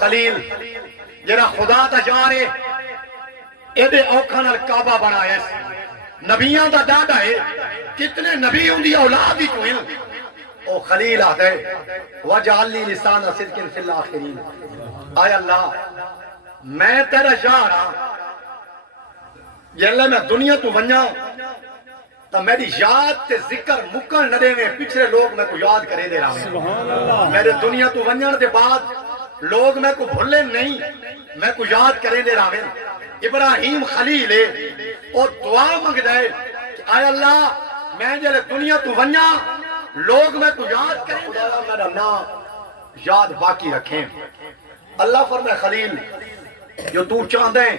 خلیل جڑا خدا دا جان ہے ایدے اوکھاں نال کعبہ بنایا نبیاں دا ڈاڈا ہے کتنے نبی ہوں دی اولاد ہی چوئن او خلیل آتا ہے وَجَعَلْ لِي لِسَانَ صِدْقٍ فِي الْآخِرِينَ آیا اللہ میں تیرا یار ہاں یہ اللہ میں دنیا تو ونیا تو میری یاد تے ذکر مکن نہ دے میں پچھلے لوگ میں کو یاد کرے دے رہا ہوں میرے دنیا تو ونیا دے بعد لوگ میں کو بھولے نہیں میں کو یاد کرے دے رہا ہوں ابراہیم خلیل ہے اور دعا مانگ دے آیا اللہ میں جلے دنیا تو ونیا لوگ میں کو یاد کریں خدا میرا نام یاد باقی رکھیں اللہ فرمائے خلیل جو تو چاہدیں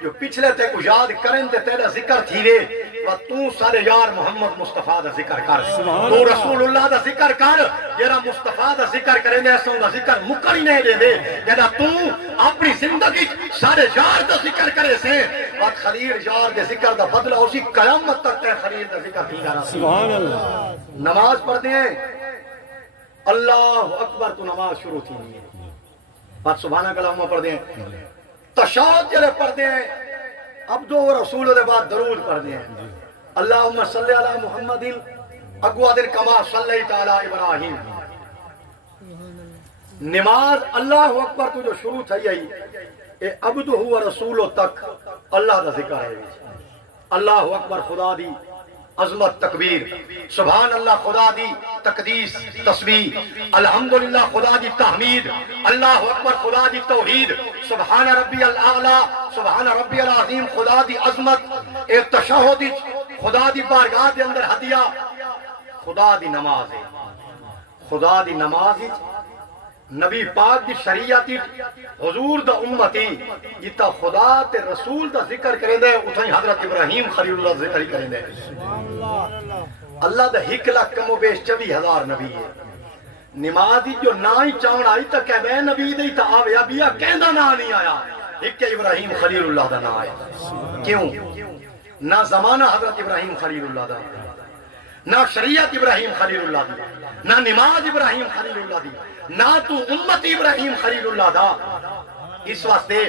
جو پچھلے تے کو یاد کریں تے تیرا ذکر تھیوے و تو سارے یار محمد مصطفیٰ دا ذکر کر تو رسول اللہ دا ذکر کر جیرا مصطفیٰ دا ذکر کریں دے ایسا دا ذکر مکر ہی نہیں دے دے جیرا تو اپنی زندگی سارے یار دا ذکر کرے سے وقت خلیل یار دے ذکر دا بدلہ اسی قیامت تک تے خلیل دا ذکر تھی جانا سبحان اللہ نماز پڑھ دیں اللہ اکبر تو نماز شروع تھی بات سبحانہ کلامہ پڑھ دیں تشہد جلے پڑھ دیں عبدو و رسول دے بعد درود پڑھ دیں اللہم صلی علی محمد اگوا دن کما صلی تعالی ابراہیم نماز اللہ اکبر تو جو شروع تھی اے عبدو و رسول تک اللہ دا ذکر ہے اللہ اکبر خدا دی عظمت تکبیر سبحان اللہ خدا دی تقدیس تسبیح الحمدللہ خدا دی تحمید اللہ اکبر خدا دی توحید سبحان ربی الاعلی سبحان ربی العظیم خدا دی عظمت ایک تشہد خدا دی بارگاہ دے اندر ہدیہ خدا دی نماز ہے خدا دی نماز نبی پاک دی شریعت حضور دا امتی جتا خدا تے رسول دا ذکر کریں دے اتھائی حضرت ابراہیم خلیل اللہ ذکر کریں دے اللہ دا ہک لاکھ کم و بیش 24,000 نبی ہے نمازی جو نہ ہی چاون آئی تا کہہ بے نبی دے تا آوے ابیا کہندہ نہ نہیں آیا ہک ابراہیم خلیل اللہ دا نہ آیا کیوں نہ زمانہ حضرت ابراہیم خلیل اللہ دا نہ شریعت ابراہیم خلیل اللہ دی نہ نماز ابراہیم خلیل اللہ دی نہ تو امت ابراہیم خلیل اللہ دا اس واسطے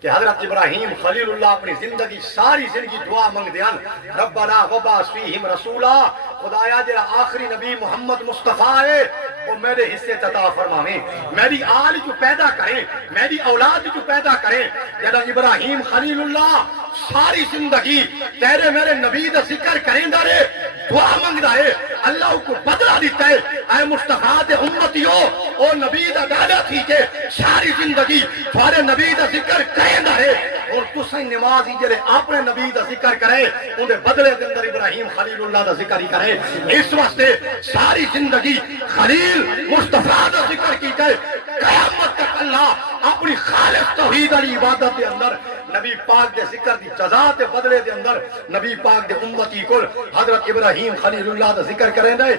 کہ حضرت ابراہیم خلیل اللہ اپنی زندگی ساری زندگی دعا منگ دیان ربنا وبعث فیہم رسولا خدایا جرا آخری نبی محمد مصطفیٰ ہے وہ میرے حصے عطا فرمائیں میری آل جو پیدا کریں میری اولاد جو پیدا کریں جرا ابراہیم خلیل اللہ ساری زندگی تیرے میرے نبی دا ذکر کریں دارے دعا منگ رہے اللہ کو بدلہ دیتا ہے اے مصطفیٰ دے امتیو او نبی دا دادا تھی کہ ساری زندگی تھوڑے نبی دا ذکر کریں دارے اور تسیں نمازی جلے اپنے نبی دا ذکر کرے انہیں بدلے دے اندر ابراہیم خلیل اللہ دا ذکر ہی کرے اس واسطے ساری زندگی خلیل مصطفیٰ دا ذکر کی کرے قیامت تک اللہ اپنی خالص توحید علی عبادت دے اندر نبی پاک دے ذکر دی جزا دے بدلے دے اندر نبی پاک دے امتی کل حضرت ابراہیم خلیل اللہ دا ذکر کریں دے